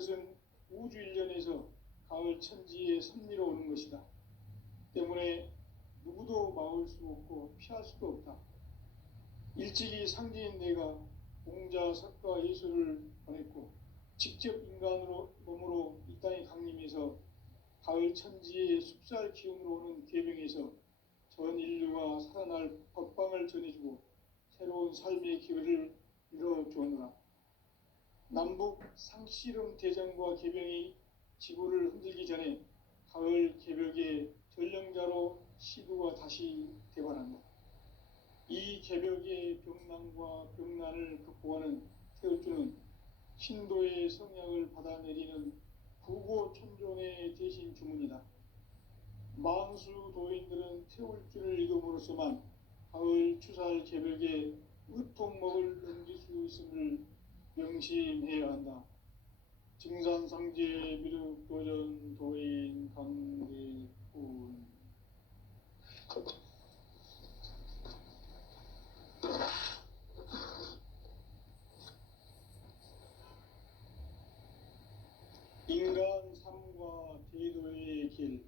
그것은 우주 일련에서 가을 천지의 섭리로 오는 것이다. 때문에 누구도 막을 수 없고 피할 수도 없다. 일찍이 상제인 내가 공자, 석가, 예수를 보냈고 직접 인간으로 몸으로 이 땅에 강림해서 가을 천지의 숲살 기운으로 오는 계병에서 전 인류가 살아날 법방을 전해주고 새로운 삶의 기회를 열어주었노라. 남북 상씨름 대전과 계병이 지구를 흔들기 전에 가을 개벽의 전령자로 시구가 다시 대발한다. 이 개벽의 병난과 병난을 극복하는 태울주는 신도의 성약을 받아내리는 부고천존의 대신 주문이다. 만수 도인들은 태울주를 읽음으로써만 가을 추살 개벽에 으통먹을 넘길 수 있음을 명심해야 한다. 증산상제 미륵도전 도인 강대군. 인간 삶과 제도의 길.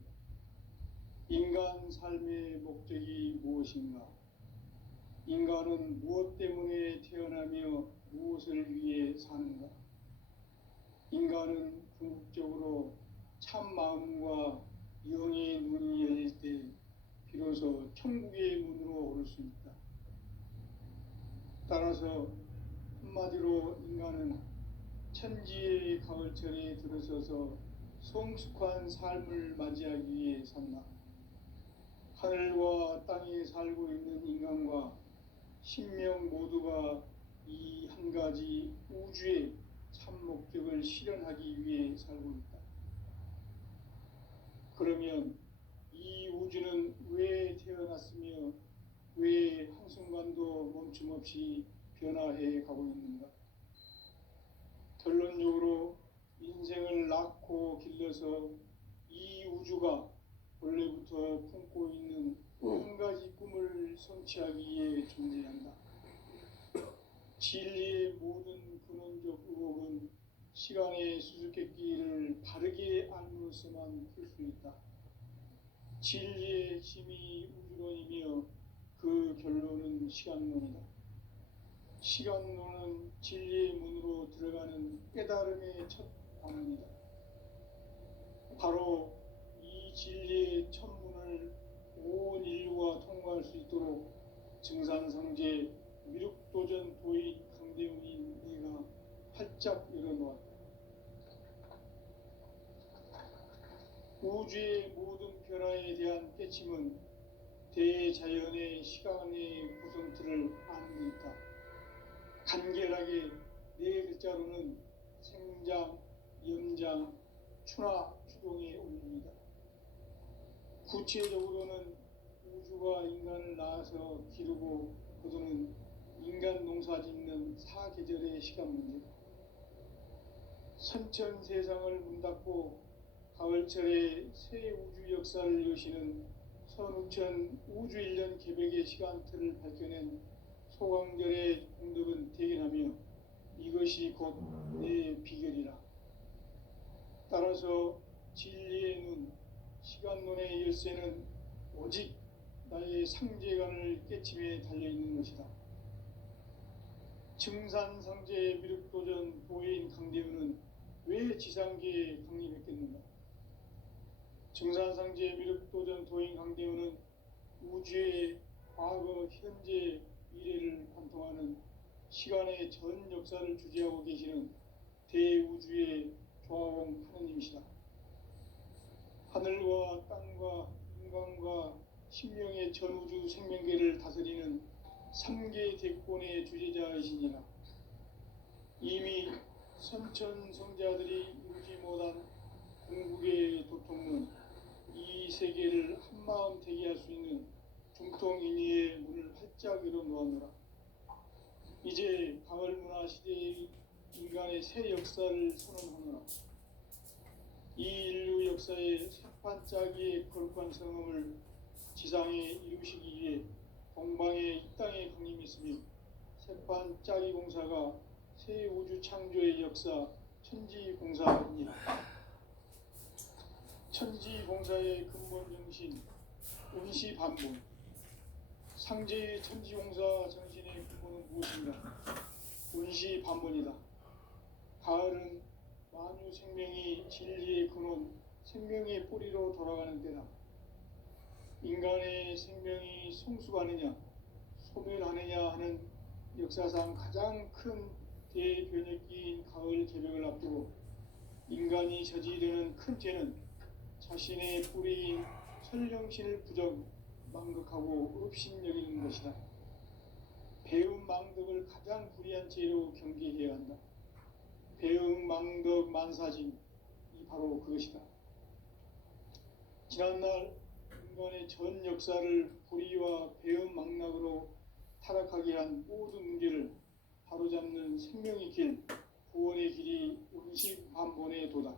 인간 삶의 목적이 무엇인가? 인간은 무엇 때문에 태어나며 무엇을 위해 사는가? 인간은 궁극적으로 참 마음과 영의 눈이 열릴 때 비로소 천국의 문으로 오를 수 있다. 따라서 한마디로 인간은 천지의 가을철에 들어서서 성숙한 삶을 맞이하기 위해 산다. 하늘과 땅에 살고 있는 인간과 신명 모두가 이 한 가지 우주의 참 목적을 실현하기 위해 살고 있다. 그러면 이 우주는 왜 태어났으며 왜 한순간도 멈춤없이 변화해 가고 있는가? 결론적으로 인생을 낳고 길러서 이 우주가 원래부터 품고 있는 한 가지 꿈을 성취하기 위해 존재한다. 진리의 모든 근원적 의혹은 시간의 수수께끼를 바르게 알므로써만 풀 수 있다. 진리의 핵심이 우주론이며 그 결론은 시간론이다. 시간론은 진리의 문으로 들어가는 깨달음의 첫 방문이다. 바로 이 진리의 첫 문을 온 인류가 통과할 수 있도록 증산성제 미륵도전 도인 강대웅인 내가 활짝 열어놓았다. 우주의 모든 변화에 대한 깨침은 대자연의 시간의 구성틀을 아는 데 있다. 간결하게 네 글자로는 생장, 염장, 추나 추동의 원리입니다. 구체적으로는 우주가 인간을 낳아서 기르고 거두는 인간 농사 짓는 사계절의 시간 문제. 선천 세상을 문닫고 가을철에 새 우주 역사를 여시는 선우천 우주일년 개벽의 시간틀을 밝혀낸 소강절의 공덕은 대견하며 이것이 곧 내 비결이라. 따라서 진리의 눈, 시간론의 열쇠는 오직 나의 상제관을 깨침에 달려있는 것이다. 증산상제 미륵도전 도인 강대훈은 왜 지상계에 강림했겠는가? 증산상제 미륵도전 도인 강대훈은 우주의 과거, 현재, 미래를 관통하는 시간의 전 역사를 주재하고 계시는 대우주의 조화공 하느님이시다. 하늘과 땅과 인간과 신명의 전우주 생명계를 다스리는 3계 대권의 주재자이시니라. 이미 선천성자들이 이루지 못한 궁극의 도통문, 이 세계를 한마음 되게 할 수 있는 중통인의의 문을 활짝 열어놓았노라. 이제 가을문화 시대의 인간의 새 역사를 선언하노라. 이 인류 역사의 새반짝이의 거룩한 성음을 지상에 이루시기 위해 동방의 이 땅에 강림했으며 새반짝이 공사가 새 우주 창조의 역사 천지공사입니다. 천지공사의 근본 정신, 운시반본. 상제의 천지공사 정신의 근본은 무엇인가? 운시반본이다. 가을은 만유 생명이 진리의 근원, 생명의 뿌리로 돌아가는 때다. 인간의 생명이 성숙하느냐, 소멸하느냐 하는 역사상 가장 큰 대변혁기인 가을 개벽을 앞두고 인간이 저지르는 큰 죄는 자신의 뿌리인 천령신을 부정, 망극하고 업신여기는 것이다. 배음 망덕을 가장 불의한 죄로 경계해야 한다. 배음 망덕 만사진, 이 바로 그것이다. 지난날 인간의 전 역사를 불의와 배음 망락으로 타락하게 한 모든 문제를 바로잡는 생명의 길, 구원의 길이 운시반본의 도다.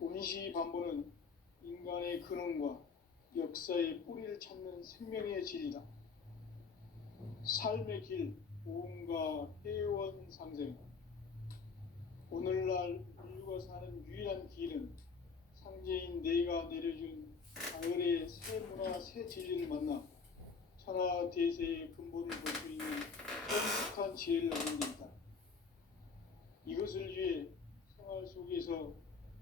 운시반본은 인간의 근원과 역사의 뿌리를 찾는 생명의 진리다. 삶의 길, 보험과 회원 상생. 오늘날 인류가 사는 유일한 길은 상제인 내가 내려준 가을의 새 문화, 새 진리를 만나 천하 대세의 근본을 볼 수 있는 행복한 지혜를 얻는 데 있다. 이것을 위해 생활 속에서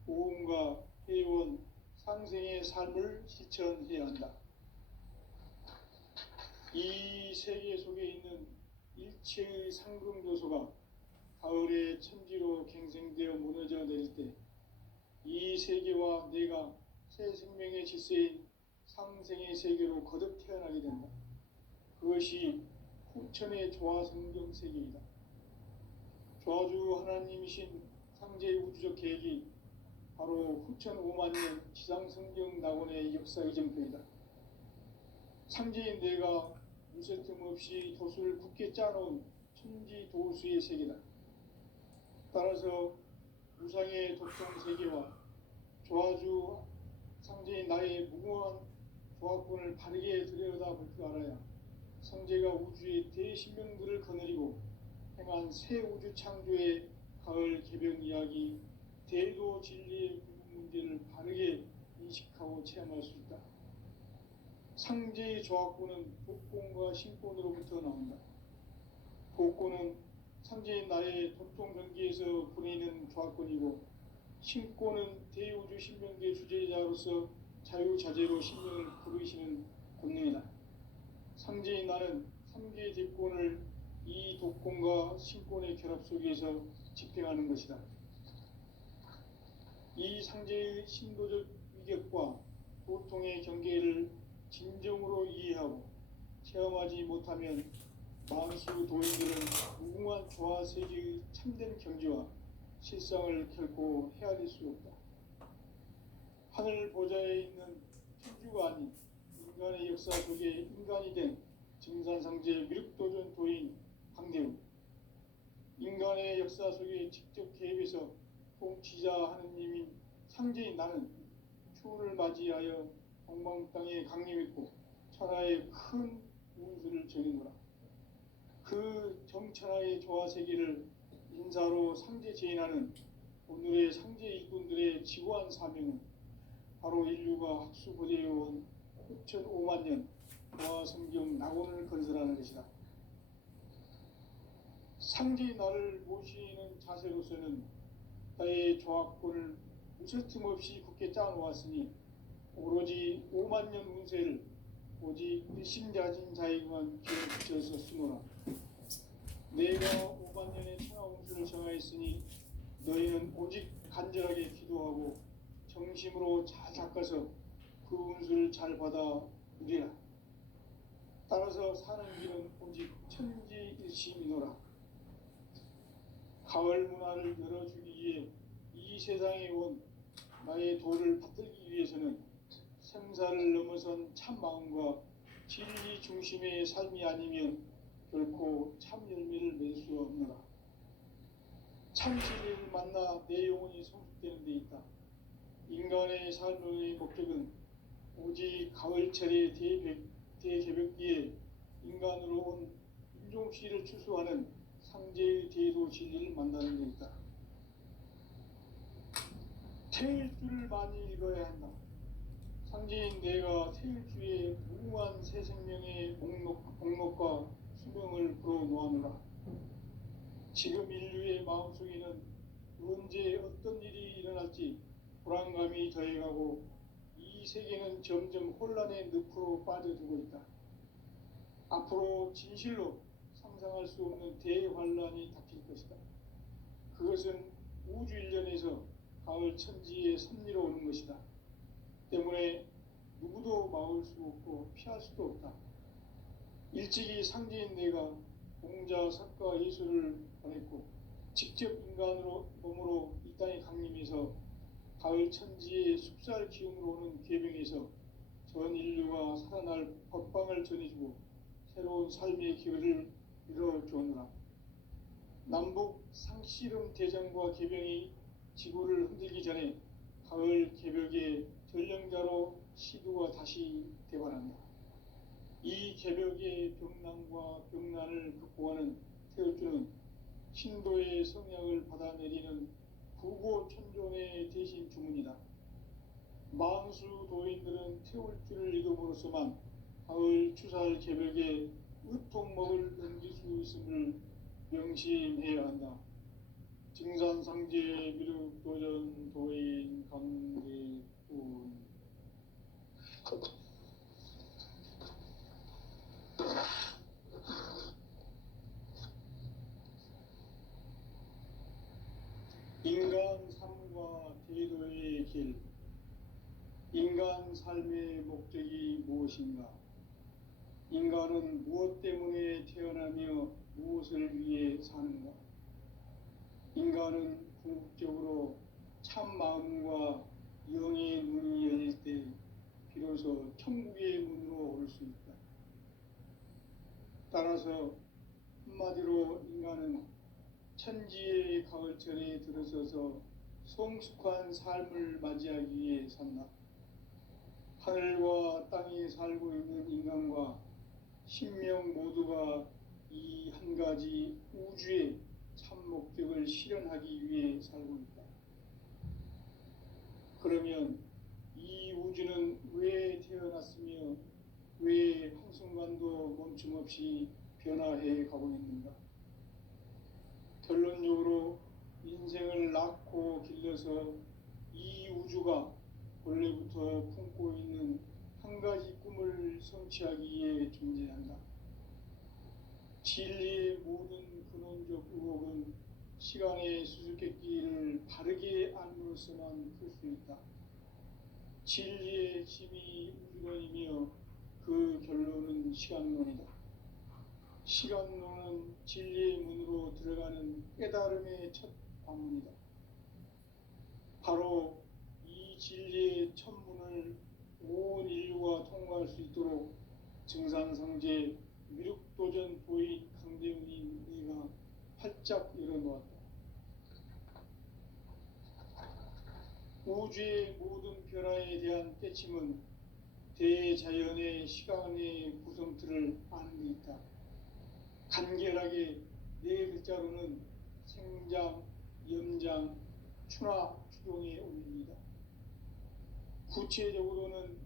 보험과 회원, 상생의 삶을 실천해야 한다. 이 세계 속에 있는 일체의 상금 요소가 가을의 천지로 갱생되어 무너져 내릴 때 이 세계와 내가 새 생명의 질서인 상생의 세계로 거듭 태어나게 된다. 그것이 후천의 조화성경 세계이다. 조화주 하나님이신 상제의 우주적 계획이 바로 후천 5만년 지상성경 낙원의 역사 이전표이다. 상제인 내가 무쇠 틈 없이 도수를 굳게 짜놓은 천지 도수의 세계다. 따라서 무상의 도통 세계와 조화주 상제인 나의 무궁한 조화권을 바르게 들여다볼 줄 알아야 상제가 우주의 대신명들을 거느리고 행한 새 우주 창조의 가을 개벽 이야기, 대도 진리의 궁극 문제를 바르게 인식하고 체험할 수 있다. 상제의 조화권은 복권과 신권으로부터 나온다. 복권은 상제인 나의 도통 경기에서 보내는 조화권이고, 신권은 대우주 신명계 주제자로서 자유자재로 신명을 부르시는 권능이다. 상제인 나는 3개 대권을 이 독권과 신권의 결합 속에서 집행하는 것이다. 이 상제의 신도적 위격과 도통의 경계를 진정으로 이해하고 체험하지 못하면 만수 도인들은 무궁한 조화세계의 참된 경지와 실상을 결코 헤아릴 수 없다. 하늘 보좌에 있는 천주가 아닌 인간의 역사 속에 인간이 된 증산상제 미륵도전 도인 황대우, 인간의 역사 속에 직접 개입해서 통치자 하느님인 상제인 나는 추운을 맞이하여 동방 땅에 강림했고 천하의 큰 운수를 정했노라. 그 정천하의 조화세계를 인사로 상제 제인하는 오늘의 상제 일꾼들의 지고한 사명은 바로 인류가 학수고대해온 6,5만 년 조화성경 낙원을 건설하는 것이다. 상제의 나를 모시는 자세로서는 나의 조화권을 무쇠틈 없이 굳게 짜놓았으니 오로지 5만 년 운세를 오직 일심자진 자에게만 기회를 붙여서 쓰노라. 내가 5만 년의 천하 운수를 정하였으니 너희는 오직 간절하게 기도하고 정심으로 잘 닦아서 그 운수를 잘 받아 누리라. 따라서 사는 길은 오직 천지일심이노라. 가을 문화를 열어주기 위해 이 세상에 온 나의 도를 받들기 위해서는 생사를 넘어선 참 마음과 진리 중심의 삶이 아니면 결코 참 열매를 맺을 수 없노라. 참 진리를 만나 내 영혼이 성숙되는 데 있다. 인간의 삶의 목적은 오직 가을철의 대개벽기에 인간으로 온 인종시를 추수하는 상제의 대도 진리를 만나는 데 있다. 태일주를 많이 읽어야 한다. 상제인 내가 태일주의 무궁한 새 생명의 목록과 수명을 불어놓아노라. 지금 인류의 마음속에는 언제 어떤 일이 일어날지 불안감이 더해가고 이 세계는 점점 혼란의 늪으로 빠져들고 있다. 앞으로 진실로 상상할 수 없는 대환란이 닥칠 것이다. 그것은 우주 일련에서 가을 천지의 섭리로 오는 것이다. 때문에 누구도 막을 수 없고 피할 수도 없다. 일찍이 상제인 내가 공자, 석가, 예수를 보냈고 직접 인간으로 몸으로 이 땅에 강림해서 가을 천지의 숲살 기운으로 오는 계병에서 전 인류가 살아날 법방을 전해주고 새로운 삶의 기회를 이뤄주었노라. 남북 상씨름 대전과 계병이 지구를 흔들기 전에 가을 개벽의 전령자로 시두가 다시 대발한다. 이 개벽의 병난과 병난을 극복하는 태울주는 신도의 성약을 받아내리는 구고천존의 대신 주문이다. 만수 도인들은 태울주를 이름으로서만 가을 추살 개벽에 으통먹을 넘길 수 있음을 명심해야 한다. 증산상제 미륵도전 도인 강대군. 인간 삶과 대도의 길. 인간 삶의 목적이 무엇인가? 인간은 무엇 때문에 태어나며 무엇을 위해 사는가? 인간은 궁극적으로 참 마음과 영의 문이 열릴 때 비로소 천국의 문으로 올 수 있다. 따라서 한마디로 인간은 천지의 가을철에 들어서서 성숙한 삶을 맞이하기 위해 산다. 하늘과 땅에 살고 있는 인간과 신명 모두가 이 한 가지 우주의 참 목적을 실현하기 위해 살고 있다. 그러면 이 우주는 왜 태어났으며 왜 한순간도 멈춤없이 변화해 가고 있는가? 결론적으로 인생을 낳고 길러서 이 우주가 원래부터 품고 있는 한 가지 꿈을 성취하기 위해 존재한다. 진리의 모든 근원적 의혹은 시간의 수수께끼를 바르게 알므로서만 풀 수 있다. 진리의 핵심이 우주론이며 그 결론은 시간론이다. 시간론은 진리의 문으로 들어가는 깨달음의 첫 관문이다. 바로 이 진리의 첫 문을 온 인류가 통과할 수 있도록 증산상제 미륵도전 도인 강대훈이 내가 활짝 열어놓았다. 우주의 모든 변화에 대한 깨침은 대자연의 시간의 구성틀을 아는 데 있다. 간결하게 네 글자로는 생장, 염장, 추나 추동의 원리이다. 구체적으로는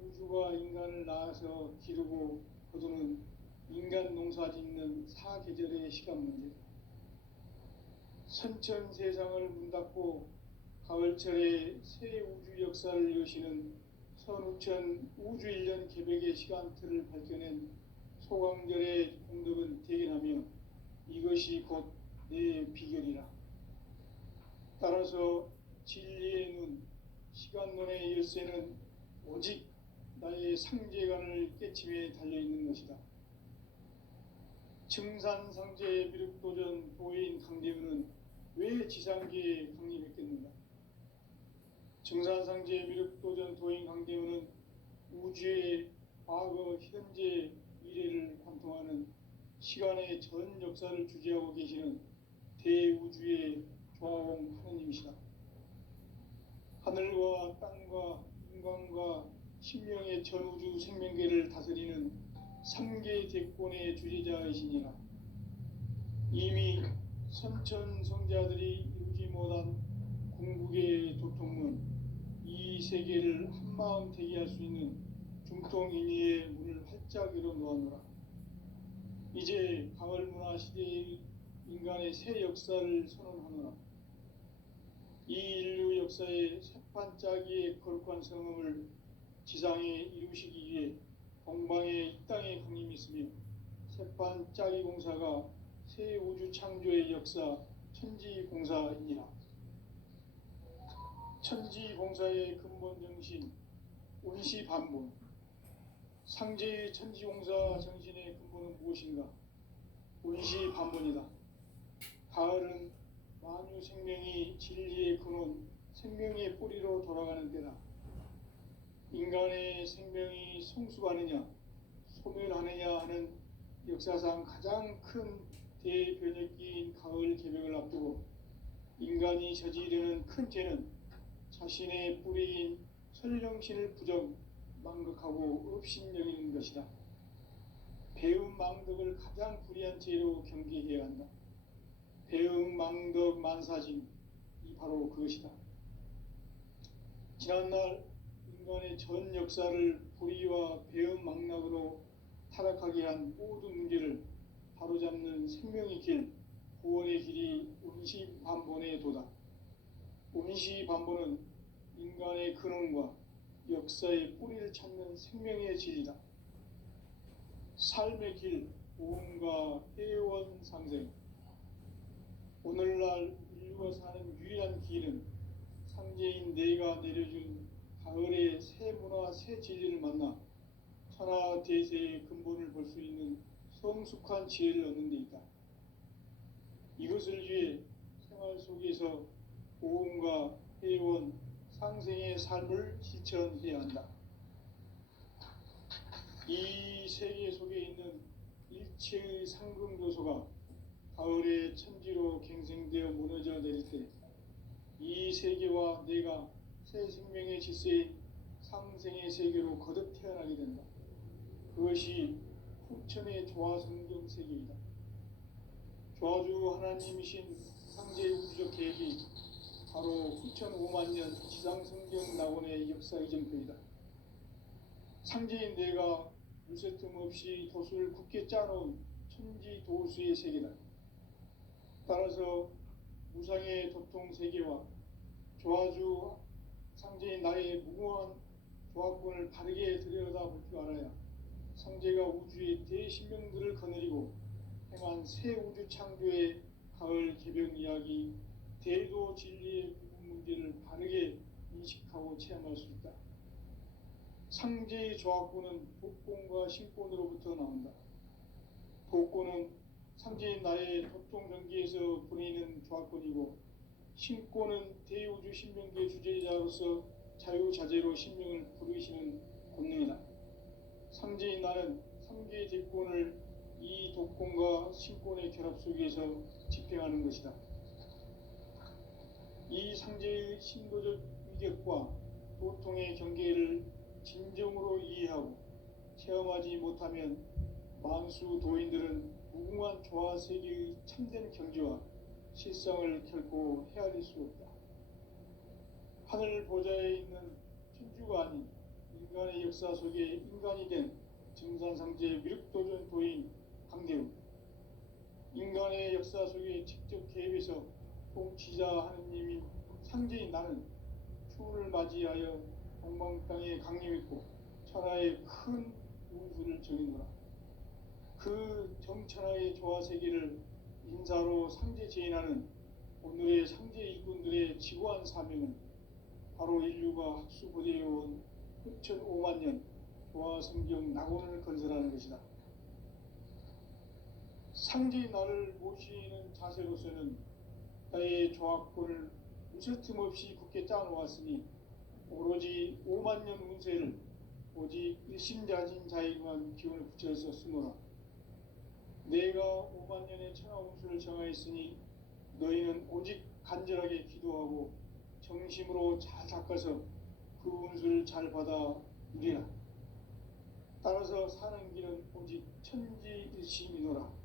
우주가 인간을 낳아서 기르고 거두는 인간 농사 짓는 사계절의 시간 문제다. 선천 세상을 문 닫고 가을철에 새 우주 역사를 여시는 선우천 우주 일년 개벽의 시간틀을 밝혀낸 소강절의 공덕은 대견하며 이것이 곧 내 비결이라. 따라서 진리의 눈, 시간론의 열쇠는 오직 나의 상제관을 깨침에 달려있는 것이다. 증산상제 미륵도전 도인 강대훈은 왜 지상계에 강림했겠는가? 증산상제 미륵도전 도인 강대훈은 우주의 과거, 현재, 미래를 관통하는 시간의 전 역사를 주재하고 계시는 대우주의 조화공 하느님이시다. 하늘과 땅과 인간과 신명의 전우주 생명계를 다스리는 삼계 대권의 주재자이시니라. 이미 선천성자들이 이루지 못한 궁극의 도통문, 이 세계를 한마음 되게 할 수 있는 중통인의의 문을 활짝 열어 놓아노라. 이제 가을 문화 시대의 인간의 새 역사를 선언하노라. 이 인류 역사의 새판짜기의 거룩한 성음을 지상에 이루시기 위해 동방의 이 땅에 강림했으며 새판짜기 공사가 새 우주 창조의 역사 천지공사이니라. 천지공사의 근본 정신 운시반본. 상제의 천지공사 정신의 근본은 무엇인가? 운시반본이다. 가을은 만유 생명이 진리의 근원, 생명의 뿌리로 돌아가는 때다. 인간의 생명이 성숙하느냐, 소멸하느냐 하는 역사상 가장 큰 대변혁기인 가을 개벽을 앞두고 인간이 저지르는 큰 죄는 자신의 뿌리인 설령신을 부정, 망극하고 업신여기는 것이다. 배음 망덕을 가장 불의한 죄로 경계해야 한다. 배음 망덕 만사진, 이 바로 그것이다. 지난날 인간의 전 역사를 불의와 배음 망락으로 타락하게 한 모든 문제를 바로잡는 생명의 길, 구원의 길이 운시반본의 도다. 운시반본은 인간의 근원과 역사의 뿌리를 찾는 생명의 진리다. 삶의 길, 보험과 회원 상생. 오늘날 인류가 사는 유일한 길은 상제인 내가 내려준 가을의 새 문화, 새 진리를 만나 천하 대세의 근본을 볼 수 있는 성숙한 지혜를 얻는 데 있다. 이것을 위해 생활 속에서 보험과 회원, 상생의 삶을 실천해야 한다. 이 세계 속에 있는 일체의 상금 요소가 가을의 천지로 갱생되어 무너져 내릴 때 이 세계와 내가 새 생명의 질서인 상생의 세계로 거듭 태어나게 된다. 그것이 후천의 조화성경 세계이다. 조화주 하나님이신 상제의 우주적 계획이 바로 후천 5만년 지상성경 낙원의 역사 이전표이다. 상제인 내가 물새틈 없이 도수를 굳게 짜놓은 천지 도수의 세계다. 따라서 무상의 도통 세계와 조화주 상제인 나의 무궁한 조화권을 바르게 들여다볼 줄 알아야 상제가 우주의 대신명들을 거느리고 행한 새 우주 창조의 가을 개벽 이야기, 대도 진리의 구분 문제를 바르게 인식하고 체험할 수 있다. 상제의 조화권은 복권과 신권으로부터 나온다. 복권은 상제인 나의 도통 전기에서 보내는 조화권이고, 신권은 대우주 신명계 주제자로서 자유자재로 신명을 부르시는 권능이다. 상제인 나는 3개의 대권을 이 독권과 신권의 결합 속에서 집행하는 것이다. 이 상제의 신도적 위격과 도통의 경계를 진정으로 이해하고 체험하지 못하면 만수 도인들은 무궁한 조화 세계의 참된 경지와 실상을 결코 헤아릴 수 없다. 하늘 보좌에 있는 천주가 아닌 인간의 역사 속에 인간이 된 증산상제 미륵도전 도인 강대우, 인간의 역사 속에 직접 개입해서 통치자 하느님인 상제인 나는 추운을 맞이하여 동방 땅에 강림했고 천하의 큰 우주를 정의노라. 그 정천하의 조화 세계를 인사로 상제 제인하는 오늘의 상제 일꾼들의 지구한 사명은 바로 인류가 학수고대해온 후천 5만년 조화 성경 낙원을 건설하는 것이다. 상제의 나를 모시는 자세로서는 나의 조화권을 무쇠틈 없이 굳게 짜놓았으니 오로지 5만년 운세를 오직 일심자진 자에게만 기운을 붙여서 쓰노라. 내가 5만년의 천하 운수를 정하였으니 너희는 오직 간절하게 기도하고 정심으로 잘 닦아서 그 운수를 잘 받아 누리라. 따라서 사는 길은 오직 천지일심이노라.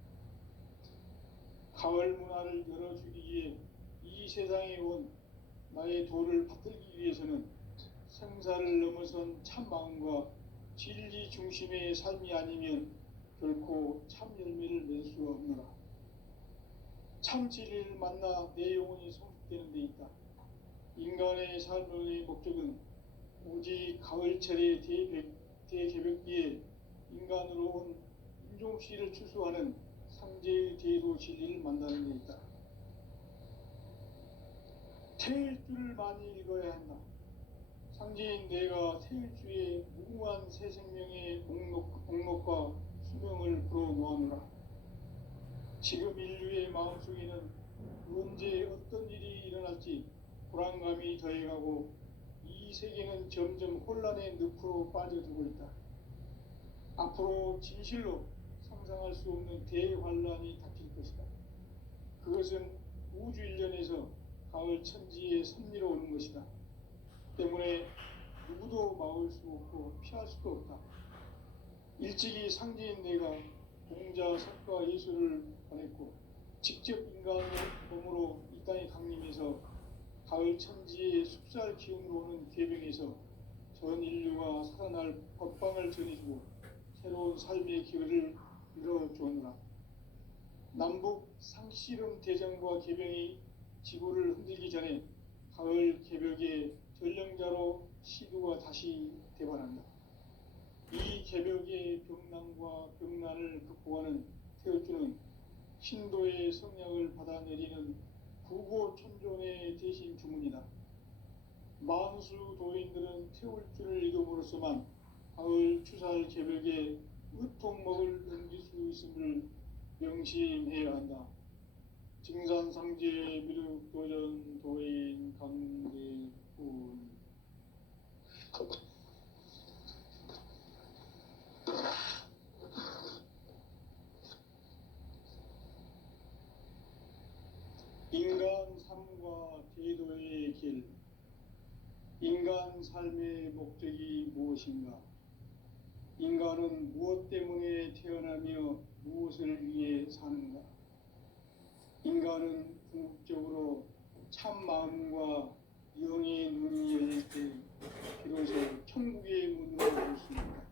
가을 문화를 열어주기 위해 이 세상에 온 나의 도를 받들기 위해서는 생사를 넘어선 참 마음과 진리 중심의 삶이 아니면 결코 참 열매를 맺을 수가 없노라. 참 진리를 만나 내 영혼이 성숙되는 데 있다. 인간의 삶의 목적은 오직 가을철의 대개벽기에 인간으로 온 인종씨를 추수하는 상제의 대도 진리를 만나는 데 있다. 태일 줄을 많이 읽어야 한다. 상제인 내가 태일주의 무궁한 새 생명의 목록과 수명을 불어놓아노라. 지금 인류의 마음속에는 언제 어떤 일이 일어날지 불안감이 더해가고 이 세계는 점점 혼란의 늪으로 빠져들고 있다. 앞으로 진실로 상상할 수 없는 대환란이 닥칠 것이다. 그것은 우주 일련에서 가을 천지의 섭리로 오는 것이다. 때문에 누구도 막을 수 없고 피할 수도 없다. 일찍이 상제인 내가 공자, 석가, 예수를 보냈고 직접 인간의 몸으로 이 땅에 강림해서 가을 천지의 숲살 기운으로 오는 계병에서 전 인류가 살아날 법방을 전해주고 새로운 삶의 기회를 열어주었노라. 남북 상씨름 대장과 계병이 지구를 흔들기 전에 가을 개벽의 전령자로 시두가 다시 대반한다. 이 개벽의 병난과 병난을 극복하는 태울주는 신도의 성량을 받아내리는 구고천존의 대신 주문이다. 만수 도인들은 태울주를 읽음으로써만 가을 추살 개벽에 의통목을 넘길 수 있음을 명심해야 한다. 증산상제 미륵도전 도인 강대군. 인간 삶과 제도의 길. 인간 삶의 목적이 무엇인가? 인간은 무엇 때문에 태어나며 무엇을 위해 사는가? 인간은 궁극적으로 참 마음과 영의 눈이 열릴 때 비로소 천국의 문으로 볼 수 있다.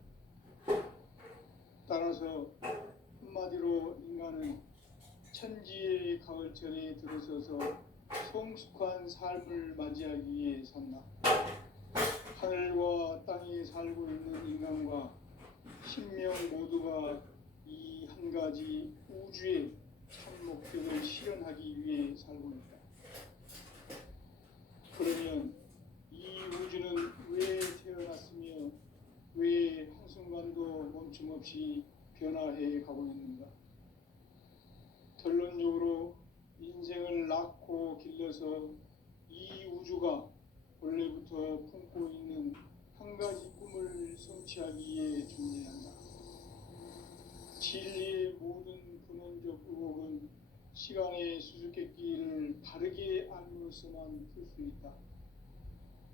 따라서 한마디로 인간은 천지의 가을철에 들어서서 성숙한 삶을 맞이하기 위해 산다. 하늘과 땅에 살고 있는 인간과 신명 모두가 이 한 가지 우주의 참 목적을 실현하기 위해 살고 있다. 그러면 이 우주는 왜 태어났으며 왜 한순간도 멈춤없이 변화해 가고 있는가? 결론적으로 인생을 낳고 길러서 이 우주가 원래부터 품고 있는 한 가지 꿈을 성취하기 위해 존재한다. 진리의 모든 근원적 의혹은 시간의 수수께끼를 바르게 알므로써만 풀 수 있다.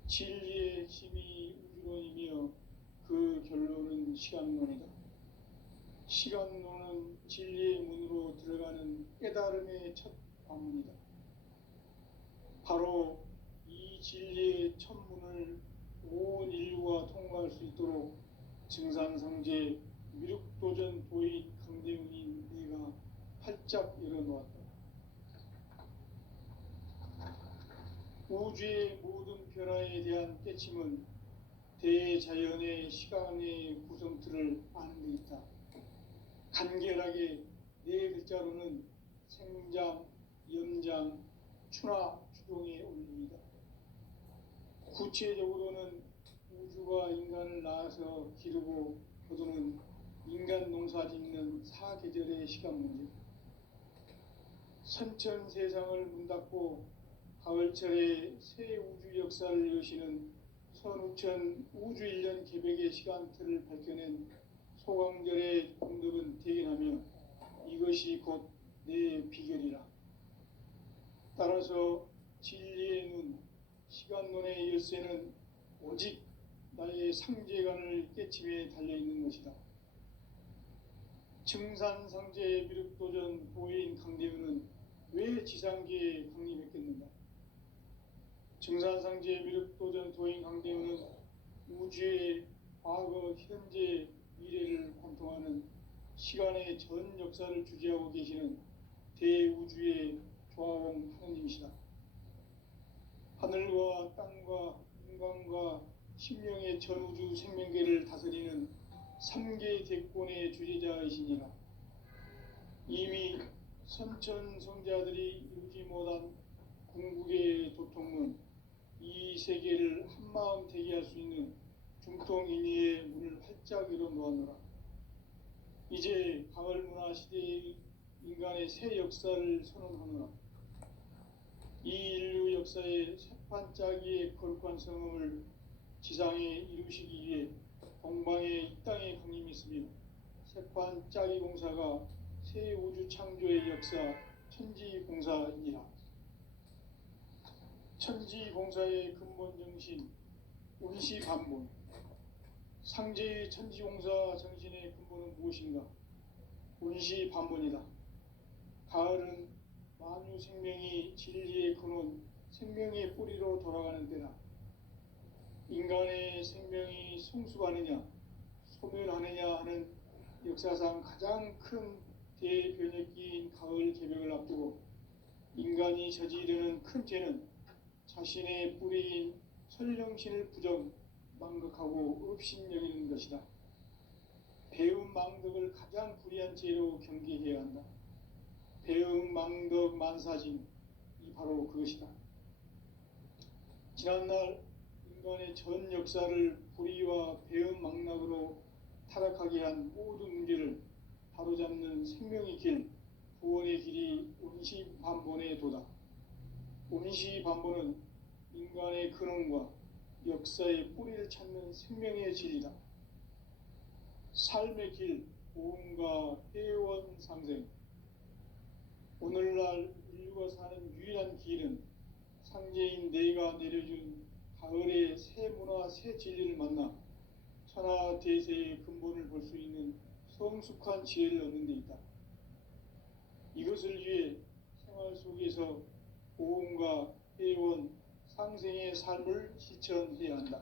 진리의 핵심이 우주론이며 그 결론은 시간론이다. 시간론은 진리의 문으로 들어가는 깨달음의 첫 관문이다. 바로 이 진리의 첫 문을 온 인류가 통과할 수 있도록 증산상제 미륵도전 도인 강대훈인 네가 활짝 열어놓았다. 우주의 모든 변화에 대한 깨침은 대자연의 시간의 구성틀을 아는 데 있다. 간결하게 네 글자로는 생장, 연장, 추나 추동의 원리이다. 구체적으로는 우주가 인간을 낳아서 기르고 거두는 인간 농사 짓는 사계절의 시간 문제. 선천 세상을 문닫고 가을철에 새 우주 역사를 여시는 선우천 우주 1년 개벽의 시간틀을 밝혀낸 소강절의 공덕은 대견하며 이것이 곧 내 비결이라. 따라서 진리의 눈, 시간론의 열쇠는 오직 나의 상제관을 깨침에 달려있는 것이다. 증산상제 미륵도전 도인 강대훈은 왜 지상계에 강림했겠는가? 증산상제 미륵도전 도인 강대우는 우주의 과거, 현재, 미래를 관통하는 시간의 전 역사를 주재하고 계시는 대우주의 조화원 하느님이시다. 하늘과 땅과 인간과 신명의 전우주 생명계를 다스리는 3계 대권의 주재자이시니라. 이미 선천성자들이 이루지 못한 궁극의 도통은 이 세계를 한마음 되게 할 수 있는 중통인의의 문을 활짝 열어 놓았노라. 이제 가을 문화 시대의 인간의 새 역사를 선언하노라. 이 인류 역사의 새판짜기의 거룩한 성음을 지상에 이루시기 위해 동방에 이 땅에 강림했으며 새판짜기 공사가 새 우주 창조의 역사 천지공사이니라. 천지공사의 근본 정신 운시반본. 상제의 천지공사 정신의 근본은 무엇인가? 운시반본이다. 가을은 만유 생명이 진리의 근원, 생명의 뿌리로 돌아가는 때다. 인간의 생명이 성숙하느냐, 소멸하느냐 하는 역사상 가장 큰 대변혁기인 가을 개벽을 앞두고 인간이 저지르는 큰 죄는 자신의 뿌리인 설령신을 부정, 망극하고 업신여기는 것이다. 배움 망덕을 가장 불의한 죄로 경계해야 한다. 배움 망덕 만사진이 바로 그것이다. 지난날 인간의 전 역사를 불의와 배움 망락으로 타락하게 한 모든 문제를 바로잡는 생명의 길, 구원의 길이 운시반본의 도다. 운시반본은 인간의 근원과 역사의 뿌리를 찾는 생명의 진리다. 삶의 길, 보험과 회원 상생. 오늘날 인류가 사는 유일한 길은 상제인 내가 내려준 가을의 새 문화, 새 진리를 만나 천하 대세의 근본을 볼 수 있는 성숙한 지혜를 얻는 데 있다. 이것을 위해 생활 속에서 보험과 회원, 상생의 삶을 실천해야 한다.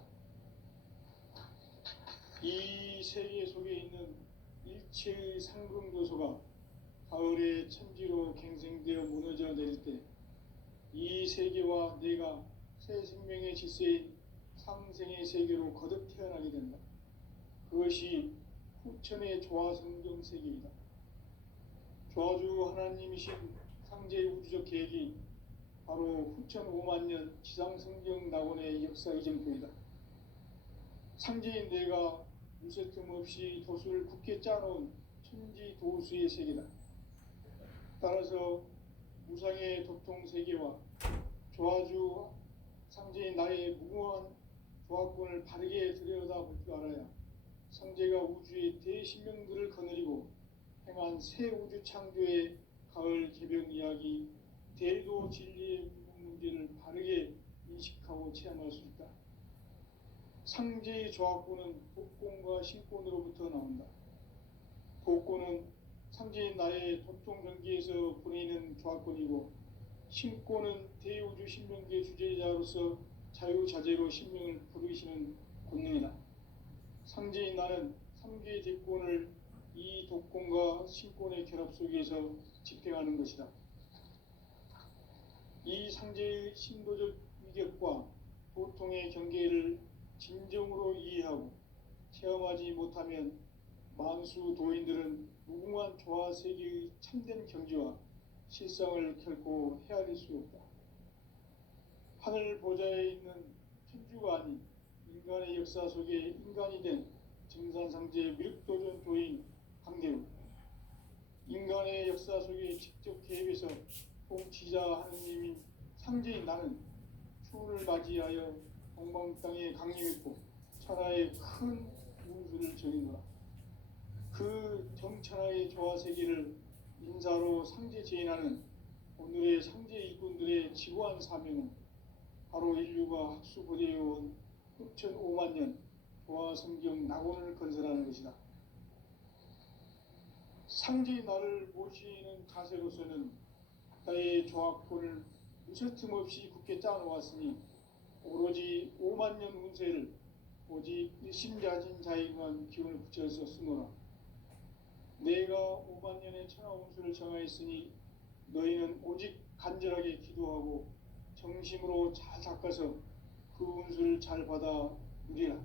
이 세계 속에 있는 일체의 상금도소가 가을의 천지로 갱생되어 무너져 내릴 때 이 세계와 내가 새 생명의 질서인 상생의 세계로 거듭 태어나게 된다. 그것이 후천의 조화성경 세계이다. 조화주 하나님이신 상제의 우주적 계획이 바로 후천 5만 년 지상성경 낙원의 역사 이전표이다. 상제인 내가 무쇠틈 없이 도수를 굳게 짜놓은 천지 도수의 세계다. 따라서 무상의 도통 세계와 조화주 상제인 나의 무궁한 조화권을 바르게 들여다볼 줄 알아야 상제가 우주의 대신명들을 거느리고 행한 새 우주 창조의 가을 개벽 이야기, 대도 진리의 문제를 바르게 인식하고 체험할 수 있다. 상제의 조화권은 복권과 신권으로부터 나온다. 복권은 상제인 나의 도통 경계에서 보내는 조화권이고, 신권은 대우주 신명계 주제자로서 자유자재로 신명을 부르시는 권능이다. 상제인 나는 3개 대권을 이 독권과 신권의 결합 속에서 집행하는 것이다. 이 상제의 신도적 위격과 도통의 경계를 진정으로 이해하고 체험하지 못하면 만수 도인들은 무궁한 조화 세계의 참된 경지와 실상을 결코 헤아릴 수 없다. 하늘 보좌에 있는 천주가 아닌 인간의 역사 속에 인간이 된 증산상제 미륵도전 도인 강대우. 인간의 역사 속에 직접 개입해서 통치자 하느님인 상제인 나는 추운을 맞이하여 동방 땅에 강림했고 천하의 큰 운수를 정의노라. 그 정천하의 조화 세계를 인사로 상제 제인하는 오늘의 상제 일꾼들의 지구한 사명은 바로 인류가 학수고대해온 후천 5만 년 조화 성경 낙원을 건설하는 것이다. 상제의 나를 모시는 자세로서는 나의 조화권을 무쇠틈 없이 굳게 짜놓았으니 오로지 5만 년 운세를 오직 일심자진 자에게만 기운을 붙여서 쓰노라. 내가 5만 년의 천하 운수를 정하였으니 너희는 오직 간절하게 기도하고 정심으로 잘 닦아서 그 운수를 잘 받아 누리라.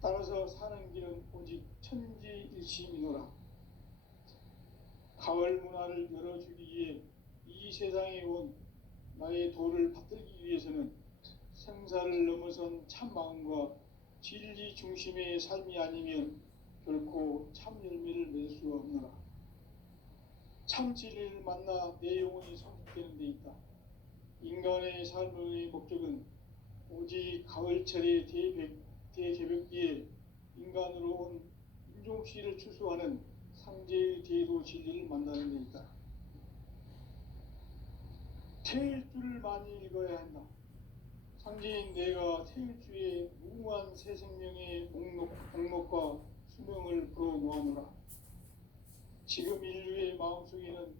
따라서 사는 길은 오직 천지일심이노라. 가을 문화를 열어주기 위해 이 세상에 온 나의 도를 받들기 위해서는 생사를 넘어선 참 마음과 진리 중심의 삶이 아니면 결코 참 열매를 맺을 수 없노라. 참 진리를 만나 내 영혼이 성숙되는 데 있다. 인간의 삶의 목적은 오직 가을철의 대개벽기에 인간으로 온 인종씨를 추수하는 상제의 대도 진리를 만나는 데 있다. 태일주를 많이 읽어야 한다. 상제인 내가 태일주의 무궁한 새 생명의 목록과 수명을 불어놓아노라. 지금 인류의 마음속에는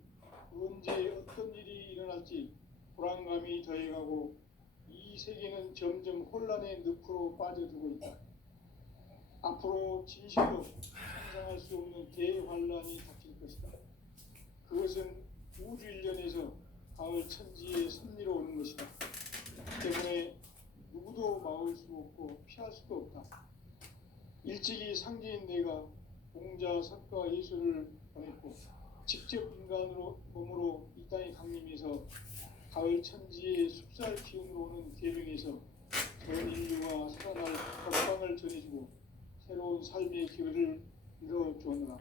언제 어떤 일이 일어날지 불안감이 더해가고 이 세계는 점점 혼란의 늪으로 빠져들고 있다. 앞으로 진실로 상상할 수 없는 대환란이 닥칠 것이다. 그것은 우주 일련에서 가을 천지에 섭리로 오는 것이다. 때문에 누구도 막을 수 없고 피할 수도 없다. 일찍이 상제인 내가 공자, 석가, 예수를 보냈고 직접 인간으로 몸으로 이 땅에 강림해서 가을 천지의 숲살 기운으로 오는 계명에서 전 인류와 살아날 건강을 전해주고 새로운 삶의 기회를 이뤄주었노라.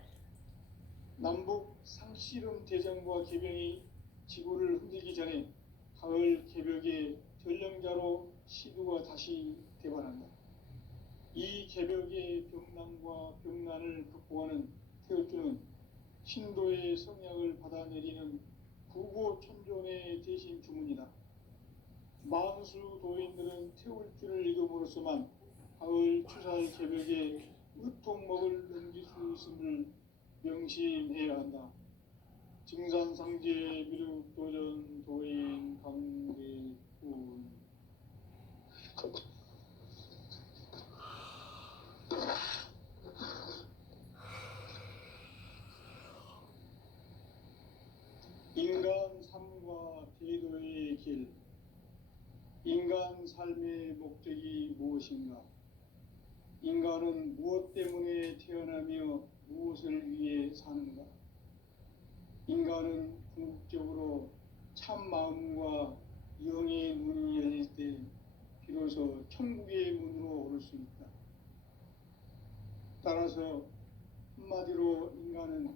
남북 상씨름 대전과 계병이 지구를 흔들기 전에 가을 개벽의 전령자로 시두가 다시 대발한다. 이 개벽의 병난과 병난을 극복하는 태울주는 신도의 성약을 받아내리는 구고천존의 대신 주문이다. 만수 도인들은 태울주를 읽음으로써만 가을 추살 개벽에 으통먹을 넘길 수 있음을 명심해야 한다. 증산상제 미륵도전 도인 강대군. 인간 삶과 대도의 길. 인간 삶의 목적이 무엇인가? 인간은 무엇 때문에 태어나며 무엇을 위해 사는가? 인간은 궁극적으로 참 마음과 영의 문이 열릴 때 비로소 천국의 문으로 오를 수 있다. 따라서 한마디로 인간은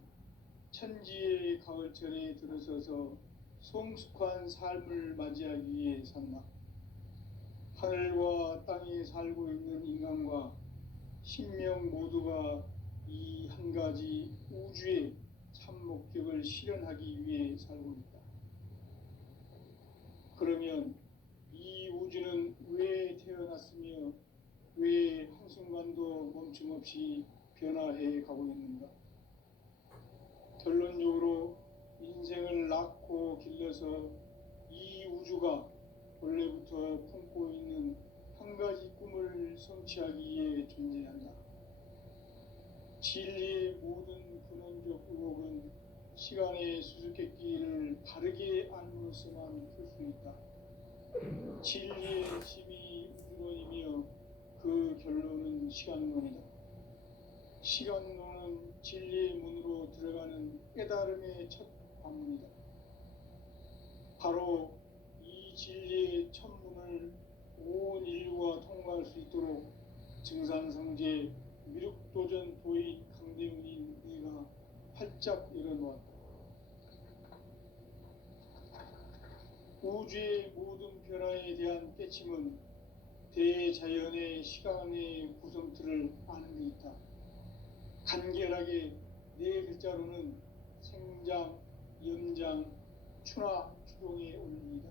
천지의 가을철에 들어서서 성숙한 삶을 맞이하기 위해 산다. 하늘과 땅에 살고 있는 인간과 신명 모두가 이 한 가지 우주의 참 목적을 실현하기 위해 살고 있다. 그러면 이 우주는 왜 태어났으며 왜 한순간도 멈춤없이 변화해 가고 있는가? 결론적으로 인생을 낳고 길러서 이 우주가 원래부터 품고 있는 한 가지 꿈을 성취하기 위해 존재한다. 진리의 모든 근원적 의혹은 시간의 수수께끼를 바르게 알므로서만 풀 수 있다. 진리의 핵심이 우주론이며 그 결론은 시간론이다. 시간론은 진리의 문으로 들어가는 깨달음의 첫 관문이다. 바로 이 진리의 첫 문을 온 인류가 통과할 수 있도록 증산성제 미륵도전 도인 강대훈인 네가 활짝 열어놓았다. 우주의 모든 변화에 대한 깨침은 대자연의 시간의 구성틀을 아는 데 있다. 간결하게 네 글자로는 생장, 연장, 추나, 추동의 원리이다.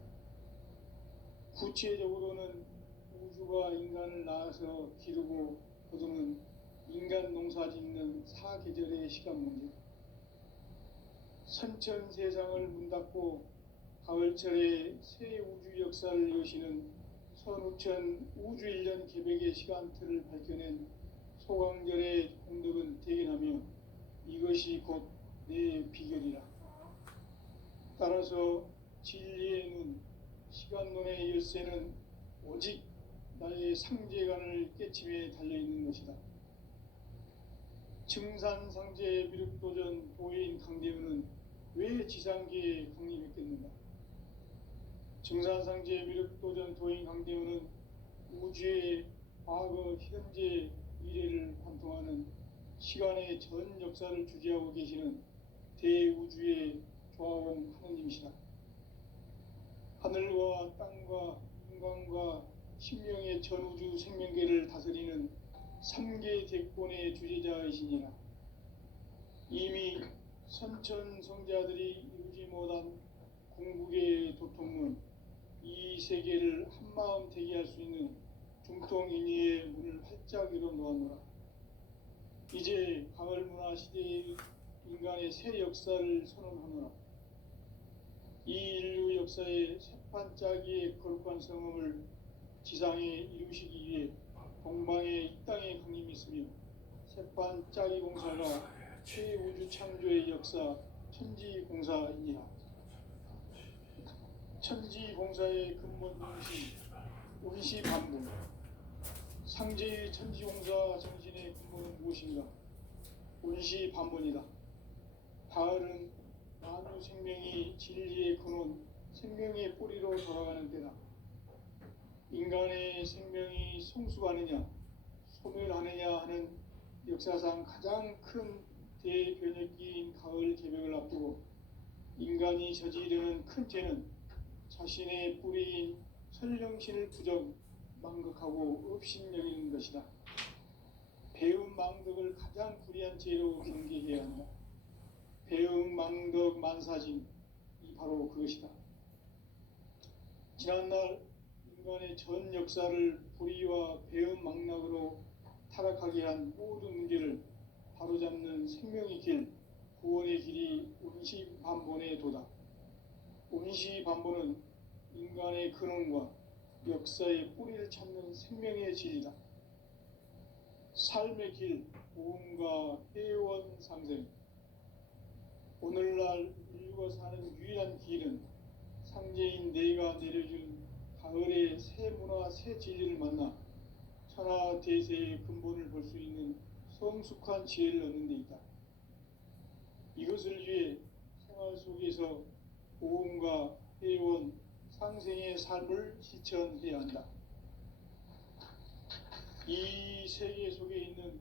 구체적으로는 우주가 인간을 낳아서 기르고 거두는 인간 농사 짓는 사계절의 시간 문제. 선천 세상을 문 닫고 가을철에 새 우주 역사를 여시는 선우천 우주일년 개백의 시간틀을 밝혀낸 소강절의 공덕은 대견하며 이것이 곧 내 비결이라. 따라서 진리의 눈, 시간론의 열쇠는 오직 나의 상제관을 깨침에 달려있는 것이다. 증산상제 미륵도전 도인 강대우는 왜 지상계에 강림했겠는가? 증산상제 미륵도전 도인 강대우는 우주의 과거, 현재, 미래를 관통하는 시간의 전 역사를 주재하고 계시는 대우주의 조화원 하느님이시다. 하늘과 땅과 인간과 신명의 전우주 생명계를 다스리는 3계 대권의 주재자이시니라. 이미 선천성자들이 이루지 못한 궁극의 도통문, 이 세계를 한마음 되게 할 수 있는 중통인의의 문을 활짝 열어 놓았노라. 이제 가을문화 시대의 인간의 새 역사를 선언하노라. 이 인류 역사의 새판짜기의 거룩한 성음을 지상에 이루시기 위해 동방의 이 땅에 강림했으며 새판짜기 공사가 최우주 창조의 역사 천지공사이니라. 천지공사의 근본 정신 운시반복. 상제의 천지공사 정신의 근본은 무엇인가? 운시반본이다. 가을은 만유 생명이 진리의 근원, 생명의 뿌리로 돌아가는 때다. 인간의 생명이 성숙하느냐, 소멸하느냐 하는 역사상 가장 큰 대변혁기인 가을 개벽을 앞두고 인간이 저지르는 큰 죄는 자신의 뿌리인 설령신을 부정, 망극하고 업신여기는 것이다. 배움 망덕을 가장 불의한 죄로 경계해야 한다. 배움 망덕 만사진, 이 바로 그것이다. 지난날 인간의 전 역사를 불의와 배움 망락으로 타락하게 한 모든 문제를 바로잡는 생명의 길, 구원의 길이 운시반본의 도다. 운시반본은 인간의 근원과 역사의 뿌리를 찾는 생명의 진리다. 삶의 길, 보험과 회원 상생. 오늘날 인류가 사는 유일한 길은 상제인 내가 내려준 가을의 새 문화, 새 진리를 만나 천하 대세의 근본을 볼 수 있는 성숙한 지혜를 얻는 데 있다. 이것을 위해 생활 속에서 보험과 회원, 상생의 삶을 실천해야 한다. 이 세계 속에 있는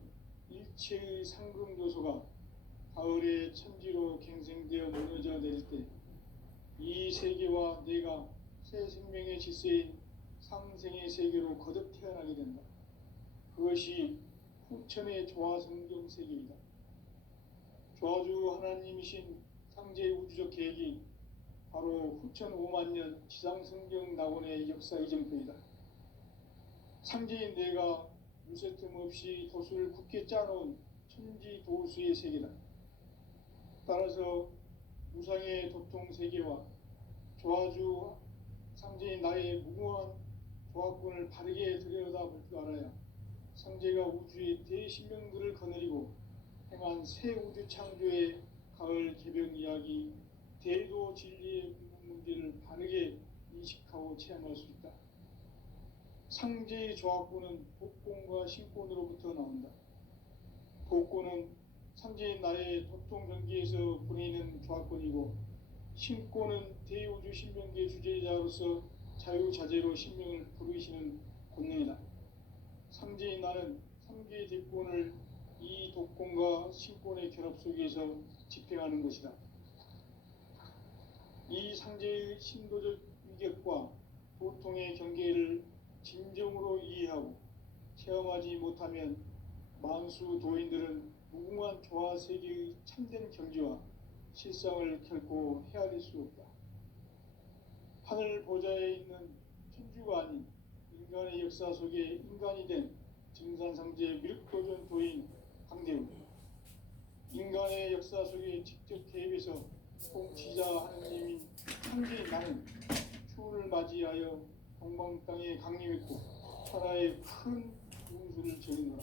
일체의 상금조소가 가을의 천지로 갱생되어 무너져 내릴 때 이 세계와 내가 새 생명의 질서인 상생의 세계로 거듭 태어나게 된다. 그것이 후천의 조화성경 세계이다. 조화주 하나님이신 상제의 우주적 계획이 바로 후천 5만년 지상성경 낙원의 역사 이정표이다. 상제인 내가 무쇠틈 없이 도수를 굳게 짜놓은 천지도수의 세계다. 따라서 무상의 도통 세계와 조화주 상제인 나의 무궁한 조화권을 바르게 들여다볼 줄 알아야 상제가 우주의 대신명들을 거느리고 행한 새 우주 창조의 가을 개벽 이야기, 대도 진리의 근본 문제를 바르게 인식하고 체험할 수 있다. 상제의 조화권은 복권과 신권으로부터 나온다. 복권은 상제인 나의 도통 경기에서 보내는 조화권이고, 신권은 대우주 신명계 주제자로서 자유자재로 신명을 부르시는 권능이다. 상제인 나는 3개의 대권을 이 독권과 신권의 결합 속에서 집행하는 것이다. 이 상제의 신도적 위격과 도통의 경계를 진정으로 이해하고 체험하지 못하면 만수 도인들은 무궁한 조화세계의 참된 경지와 실상을 결코 헤아릴 수 없다. 하늘 보좌에 있는 천주가 아닌 인간의 역사 속에 인간이 된 증산상제 미륵도전 도인 강대우. 인간의 역사 속에 직접 개입해서 통치자 하느님인 상제인 나는 추운을 맞이하여 동방 땅에 강림했고 하나의 큰 운수를 지니노라.